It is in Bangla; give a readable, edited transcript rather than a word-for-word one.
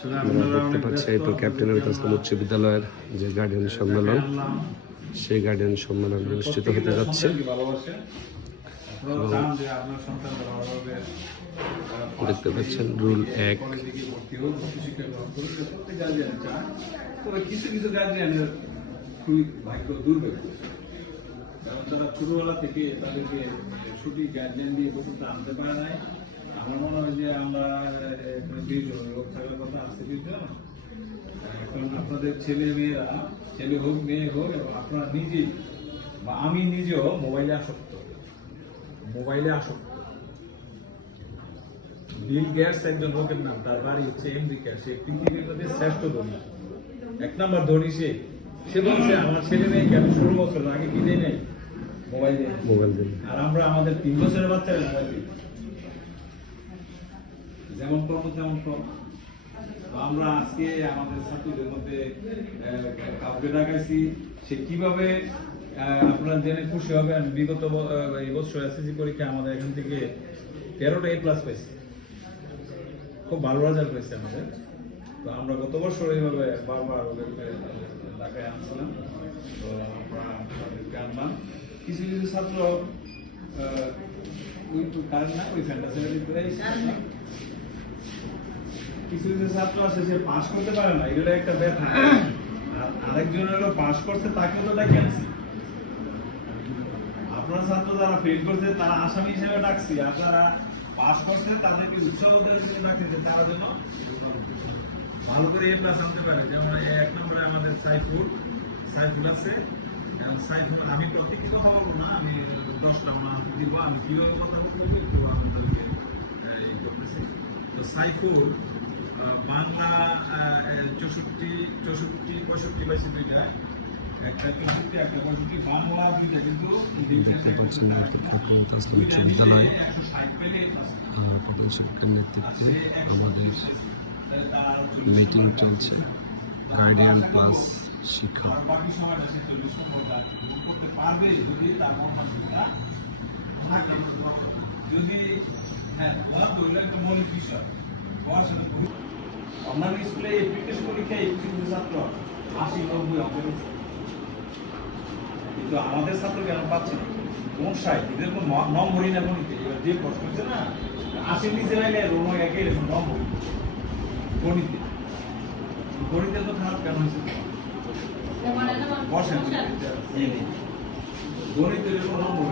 আমরা দেখতে পাচ্ছি এরপর ক্যাপ্টেনের ইসলাম উচ্চ বিদ্যালয়ের যে গার্ডিয়ান সম্মেলন, সেই গার্ডিয়ান সম্মেলন অনুষ্ঠিত হতে যাচ্ছে। দেখতে পাচ্ছেন রুল 1। কিছু কিছু গার্জিয়ানের খুবই ভাগ্য দুর্ভাগ্য, কারণ তারা ছোটবেলা থেকে তাদেরকে সঠিক গাইডলাইন দিয়ে পর্যন্ত আনতে পারে নাই। আমার মনে হয় যে আমরা লোক থাকার কথা আসতে দিতাম। এখন আপনাদের ছেলে মেয়েরা, ছেলে হোক মেয়ে হোক, এবং আপনারা নিজেই বা আমি নিজেও মোবাইলে আসক্ত। বিল গেটস একজন লোকের নাম, তার বাড়ি হচ্ছে আমেরিকা। সে পৃথিবীর মধ্যে শ্রেষ্ঠ ধনী, 1 নম্বর ধনী। সে বলছে আমার ছেলে মেয়েকে আমি 16 বছর আগে কি দেয় নাই, মোবাইল দেয়। আর আমরা আমাদের 3 বছরের বাচ্চারা মোবাইল দিই, যেমন কর্ম তেমন কর্ম। আমরা আজকে আমাদের ছাত্রদের মধ্যে কাউকে ডাকাইছি, সে কিভাবে আপনারা জেনে খুশি হবে। আমি বিগত এই বছর এসএসসি পরীক্ষা আমাদের এখান থেকে 13টা A+ পাইছি, খুব ভালো রেজাল্ট পেয়েছে আমাদের। তো আমরা গত বছর এইভাবে বারবার ওদেরকে ঢাকায় আনছিলাম। তো আমরা তাদেরকে আনলাম। কিছু কিছু ছাত্র কারেন্ট না, ওই ফ্যানটা ছেড়ে দিতে, কিছু কিছু ছাত্র আছে সে পাস করতে পারে না, এটা একটা ব্যথা। আর আরেকজনের পাস করছে, তাকেও তো ডাকি আনছি। আপনার ছাত্র যারা ফেল করছে তারা আসামি হিসেবে ডাকছি, আপনারা পাস করছে তাদেরকে উৎসাহের জন্য ডাকছে, তারা যেন ভালো করে A+ আনতে পারে। যেমন 1 নম্বরে আমাদের সাইফুল আছে। সাইফুল, আমি প্রত্যেকটি কথা বলবো না, আমি 10টা ওনার দিব। আমি কিভাবে কথা বলবো করতেছি। তো সাইফুল বাংলা 64-65 পাইছে, দুইটায়, একটা 64 একটা 65, বাংলা দুইটা কিন্তু দেখতে পাচ্ছেন উচ্চ বিদ্যালয় প্রধান শিক্ষকের নেতৃত্বে আমাদের মিটিং চলছে। গার্ডিয়ান প্লাস শিক্ষা। বাকি সময়টা সে 40 ঘন্টা করতে পারবে যদি তার মনটা থাকে। যদি হ্যাঁ, একটা মৌলিক বিষয় পড়াশোনা করি। অন্যান্য স্কুলে অ্যাপ্লিকেশন পরীক্ষায় কিছু ছাত্র 80-90 অঙ্কের, কিন্তু আমাদের ছাত্র কেন পাচ্ছে না? কোন সাইড এদের কোন নম্বরই না গণিতে। এবার যে প্রশ্ন হচ্ছে না, 80 নিচে রাইলে রোমো একে এরকম নম্বর গণিতে। গণিতে তো খারাপ কেন হয়েছে? বসেন, গণিতের এরকম নম্বর